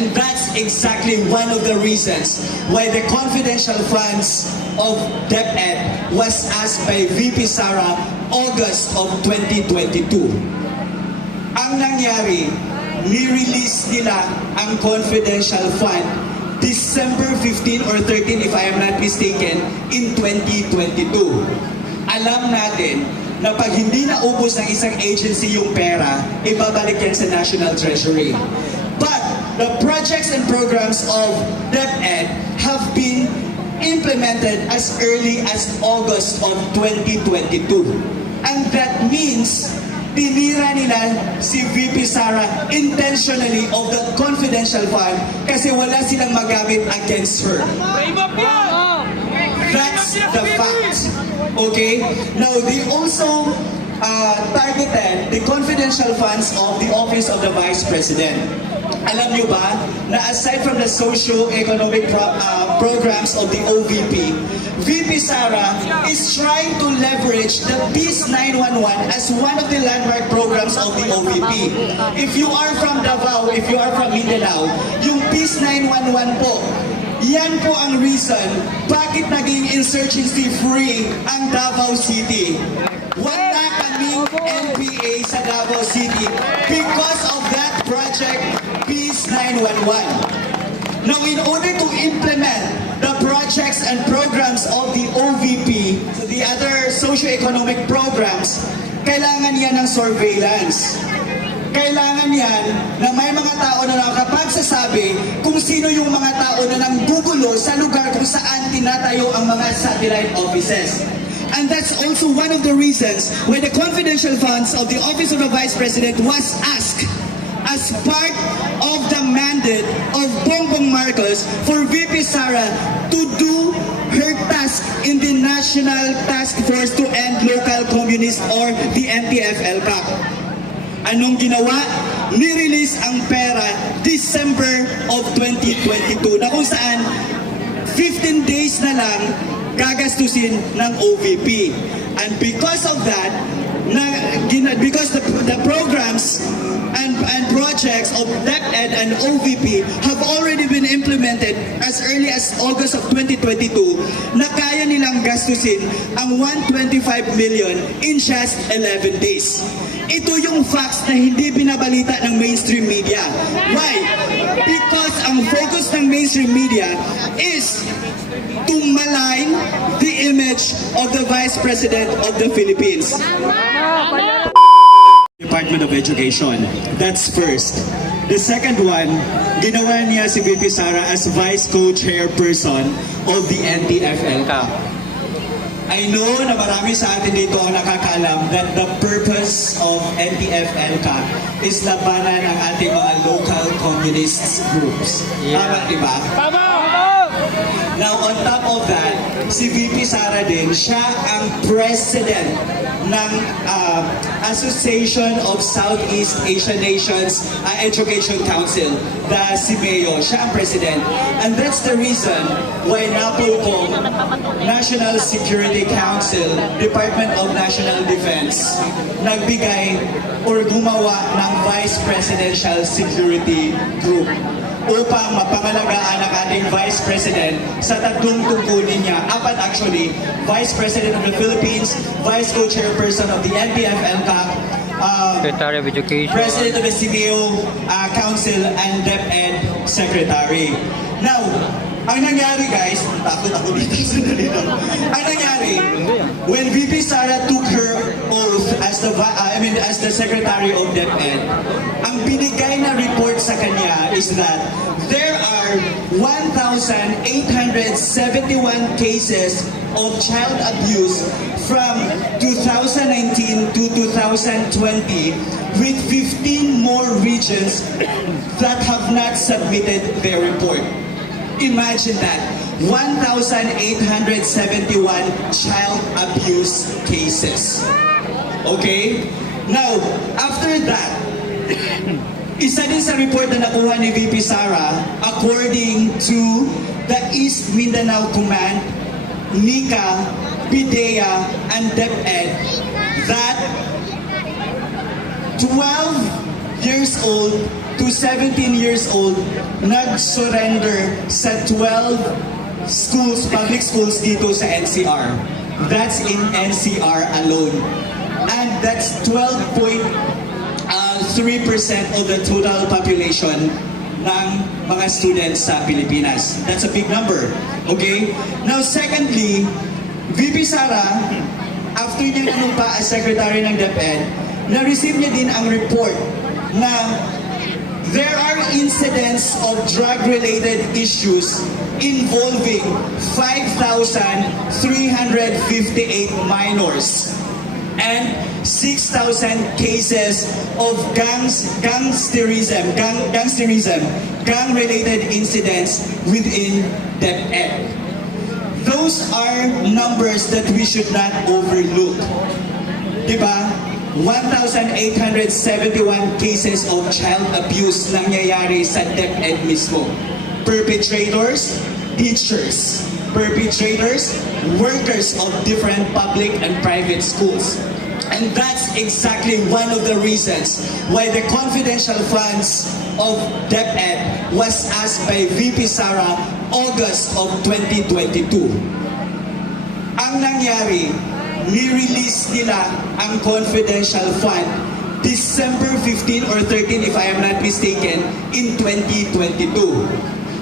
And that's exactly one of the reasons why the confidential funds of DepEd was asked by VP Sara August of 2022. Ang nangyari, ni-release nila ang confidential fund December 15 or 13 if I am not mistaken in 2022. Alam natin na pag hindi naubos ng isang agency yung pera, ibabalik yan sa National Treasury. But the projects and programs of DepEd have been implemented as early as August of 2022. And that means tinira nila si VP Sara intentionally of the confidential fund kasi wala silang magamit against her. That's the fact. Okay? Now, they also targeted the confidential funds of the Office of the Vice President. Alam nyo ba na aside from the socio-economic programs of the OVP, VP Sara is trying to leverage the Peace 911 as one of the landmark programs of the OVP. If you are from Davao, if you are from Mindanao, yung Peace 911 po, yan po ang reason bakit naging insurgency free ang Davao City. Wala kaming NPA sa Davao City because of that project, Peace 911. Now, in order to implement the projects and programs of the OVP, the other socio-economic programs, kailangan yan ng surveillance. Kailangan yan na may mga tao na nakakapagsasabi kung sino yung mga tao na nanggugulo sa lugar kung saan tinatayo ang mga satellite offices. And that's also one of the reasons why the confidential funds of the Office of the Vice President was asked as part of the mandate of Bongbong Marcos for VP Sara to do her task in the National Task Force to End Local Communist or the NTF-ELCAC. Anong ginawa? Ni-release ang pera December of 2022 na kung saan 15 days na lang gagastusin ng OVP. And because of that, because the programs and projects of DepEd and OVP have already been implemented as early as August of 2022, na kaya nilang gastusin ang 125 million in just 11 days. Ito yung facts na hindi binabalita ng mainstream media. Why? Because ang focus ng mainstream media is to malign the image of the Vice President of the Philippines. Department of Education. That's first. The second one, ginawa niya si VP Sara as Vice Co-Chairperson of the NTF-ELCAC. I know na marami sa atin dito ang nakakaalam that the purpose of NTF-ELCAC is labanan ang ating mga local communist groups. Tama, diba? Tama! Now, on top of that, si VP Sara din, siya ang president ng Association of Southeast Asian Nations Education Council, the CIMEO. Siya ang president. And that's the reason why NAPOLCOM, National Security Council, Department of National Defense, nagbigay or gumawa ng Vice Presidential Security Group upang mapangalagaan ang ating Vice President sa tatlong tungkulin niya. Apat actually, Vice President of the Philippines, Vice Co-Chairperson of the NTF-ELCAC, Secretary of Education, President of the CIMEO Council, and DepEd Secretary. Now, ang nangyari guys, takot ako dito sa dito. Ang nangyari, when VP Sara took her oath as the Secretary of DepEd, ang binigay na report sa kanya is that there are 1,871 cases of child abuse from 2019 to 2020 with 15 more regions that have not submitted their report. Imagine that, 1,871 child abuse cases. Okay? Now, after that, isa din sa report na nakuha ni VP Sara, according to the East Mindanao Command, NICA, PIDEA, and DepEd, that 12 years old to 17 years old nag-surrender sa 12 schools, public schools dito sa NCR. That's in NCR alone. And that's 12.3% of the total population ng mga students sa Pilipinas. That's a big number. Okay? Now, secondly, VP Sara, after niya nanumpa as Secretary ng DepEd, na-receive niya din ang report na there are incidents of drug-related issues involving 5,358 minors and 6,000 cases of gang-related incidents within DepEd. Those are numbers that we should not overlook. Diba? 1,871 cases of child abuse nangyayari sa DepEd mismo. Perpetrators, teachers. Perpetrators, workers of different public and private schools. And that's exactly one of the reasons why the confidential funds of DepEd was asked by VP Sara August of 2022. Ang nangyari, ni-release nila ang confidential fund December 15 or 13 if I am not mistaken in 2022.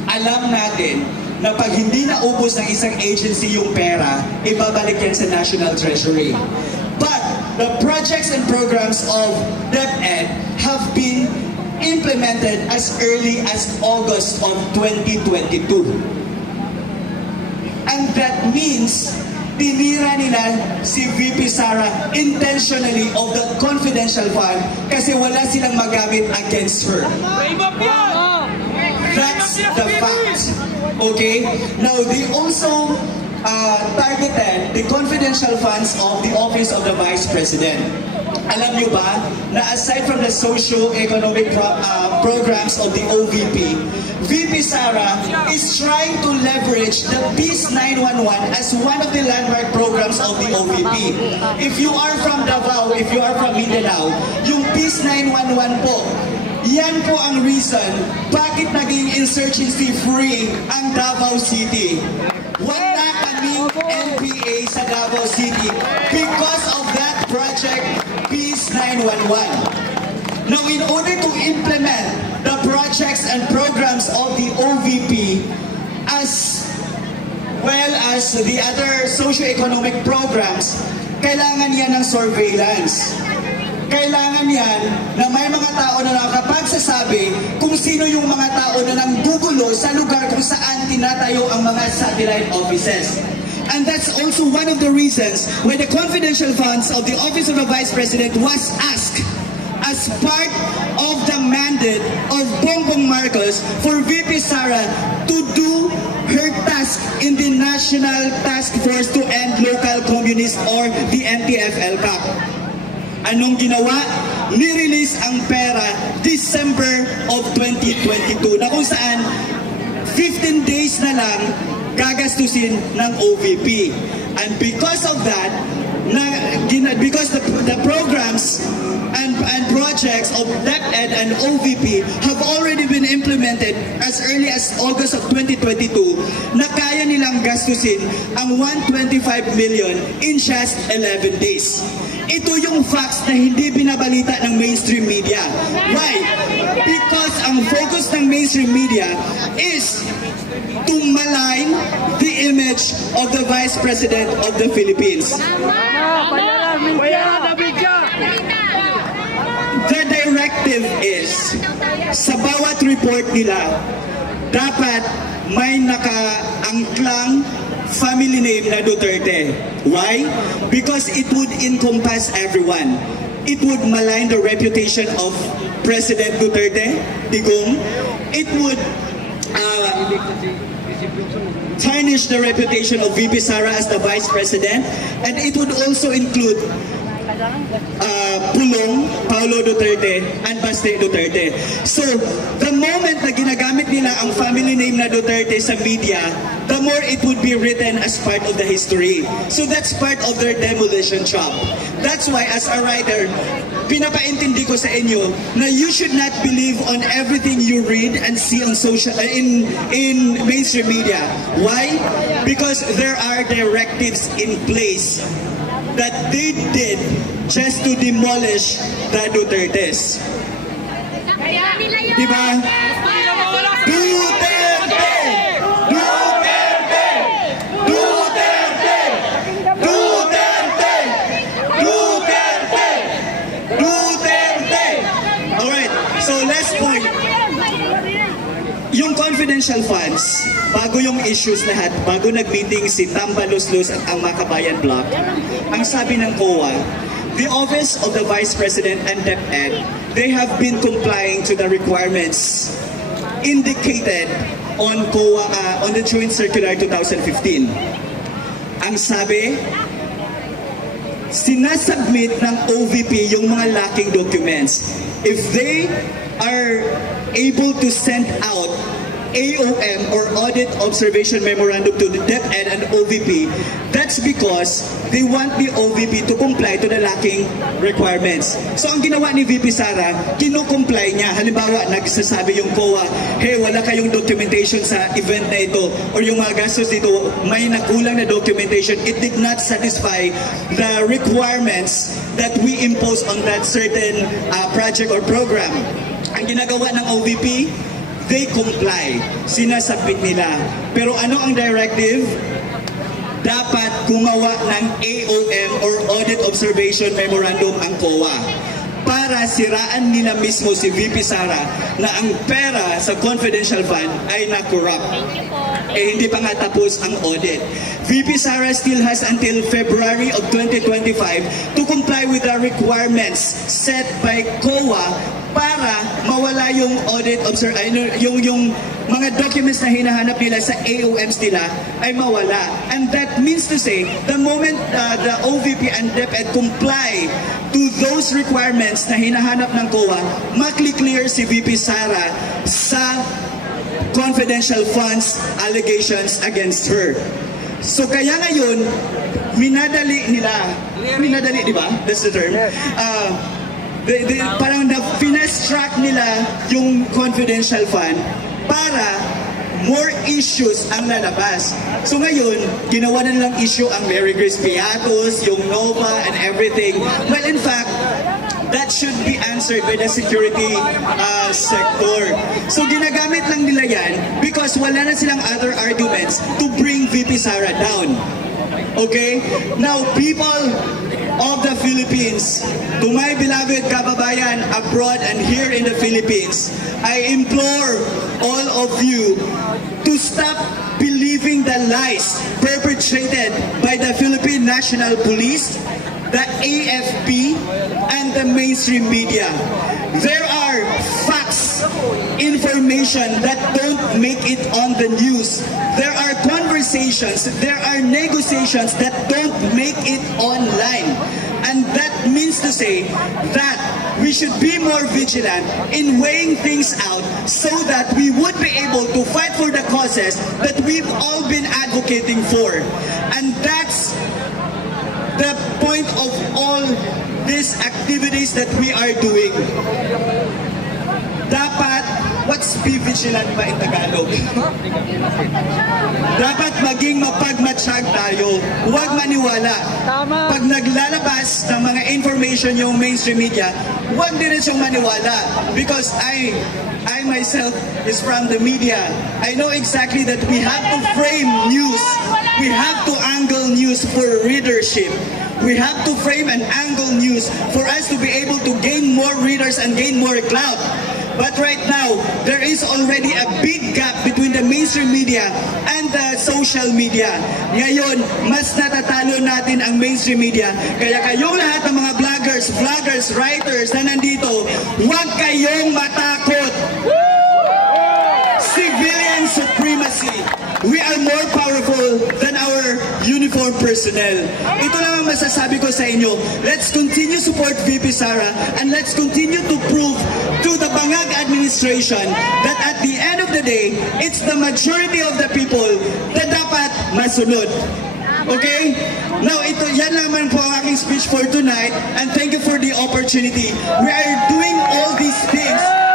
Alam natin na pag hindi naubos ng isang agency yung pera, ibabalik yan sa National Treasury. But the projects and programs of DepEd have been implemented as early as August of 2022. And that means tinira nila si VP Sara intentionally of the confidential fund kasi wala silang magamit against her. That's the fact. Okay? Now, they also targeted the confidential funds of the Office of the Vice President. Alam niyo ba na aside from the socio-economic programs of the OVP, VP Sara is trying to leverage the Peace 911 as one of the landmark programs of the OVP. If you are from Davao, if you are from Mindanao, yung Peace 911 po, yan po ang reason bakit naging insurgency free ang Davao City. Wala kaming NPA sa Davao City because of that project Peace 911. Now, in order to implement the projects and programs of the OVP as well as the other socio-economic programs, kailangan yan ng surveillance. Kailangan yan na may mga tao na nakakapagsasabi kung sino yung mga tao na nanggugulo sa lugar kung saan tinatayo ang mga satellite offices. And that's also one of the reasons why the confidential funds of the Office of the Vice President was asked as part of the mandate of Bongbong Marcos for VP Sara to do her task in the National Task Force to End Local Communist or the NTF-ELCAC. Anong ginawa? Ni-release ang pera December of 2022 na kung saan 15 days na lang gagastusin ng OVP. And because of that, because the programs and projects of DepEd and OVP have already been implemented as early as August of 2022, na kaya nilang gastusin ang 125 million in just 11 days. Ito yung facts na hindi binabalita ng mainstream media. Why? Because ang focus ng mainstream media is to malign the image of the Vice President of the Philippines. The directive is, sa bawat report nila, dapat may nakaangklang family name na Duterte. Why? Because it would encompass everyone. It would malign the reputation of President Duterte, Digong. It would tarnish the reputation of VP Sara as the Vice President, and it would also include Pulong, Paulo Duterte, and Baste Duterte. So, the moment na ginagamit nila ang family purposefully named na Duterte sa media, the more it would be written as part of the history. So that's part of their demolition job. That's why as a writer, pinapaintindi ko sa inyo na you should not believe on everything you read and see on in mainstream media. Why? Because there are directives in place that they did just to demolish the Dutertes. Diba? Duterte! Duterte! Duterte! Duterte! Duterte! Duterte! Alright, so last point. Yung confidential funds, bago yung issues lahat, bago nag-meeting si Tambaluslos at ang Makabayan Block, ang sabi ng COA, the Office of the Vice President and DepEd, they have been complying to the requirements indicated on COA, on the Joint Circular 2015. Ang sabi, sinasubmit ng OVP yung mga lacking documents. If they are able to send out AOM or Audit Observation Memorandum to the DepEd and OVP, that's because they want the OVP to comply to the lacking requirements. So ang ginawa ni VP Sara, kinukomply niya. Halimbawa, nagsasabi yung COA, hey, wala kayong documentation sa event na ito or yung mga gastos dito, may nakulang na documentation. It did not satisfy the requirements that we impose on that certain project or program. Ang ginagawa ng OVP, they comply. Sinasubmit nila. Pero ano ang directive? Dapat gumawa ng AOM or Audit Observation Memorandum ang COA para siraan nila mismo si VP Sara na ang pera sa confidential fund ay na-corrupt. Eh hindi pa nga tapos ang audit. VP Sara still has until February of 2025 to comply with the requirements set by COA para mawala yung audit yung mga documents na hinahanap nila sa AOMs nila ay mawala. And that means to say, the moment the OVP and DepEd comply to those requirements na hinahanap ng COA, makli-clear si VP Sara sa confidential funds allegations against her. So kaya ngayon, minadali, di ba? That's the term. Parang na-finesse track nila yung confidential fund para more issues ang lalabas. So ngayon, ginawa na nilang issue ang Mary Grace Piatos, yung Nova and everything. Well, in fact, that should be answered by the security sector. So ginagamit lang nila yan because wala na silang other arguments to bring VP Sara down. Okay? Now, people of the Philippines, to my beloved kababayan abroad and here in the Philippines, I implore all of you to stop believing the lies perpetrated by the Philippine National Police, the AFP, and the mainstream media. There are facts, information that don't make it on the news. There are conversations, there are negotiations that don't make it online. And that means to say that we should be more vigilant in weighing things out so that we would be able to fight for the causes that we've all been advocating for. And that's the point of all these activities that we are doing. Dapat, what's be vigilant ba in Tagalog? Dapat maging mapagmatsyag tayo. Huwag maniwala. Pag naglalabas ng mga information yung mainstream media, huwag din siyang maniwala. Because I myself is from the media. I know exactly that we have to frame news. We have to angle news for readership. We have to frame and angle news for us to be able to gain more readers and gain more clout. But right now, there is already a big gap between the mainstream media and the social media. Ngayon, mas natatalo natin ang mainstream media. Kaya kayong lahat ng mga vloggers, writers na nandito, huwag kayong matakot. Civilian supremacy. We are more powerful than our uniform personnel. Ito lang ang masasabi ko sa inyo. Let's continue support VP Sara and let's continue to prove to the Bangag administration that at the end of the day, it's the majority of the people na dapat masunod. Okay? Now, yan naman po ang aking speech for tonight and thank you for the opportunity. We are doing all these things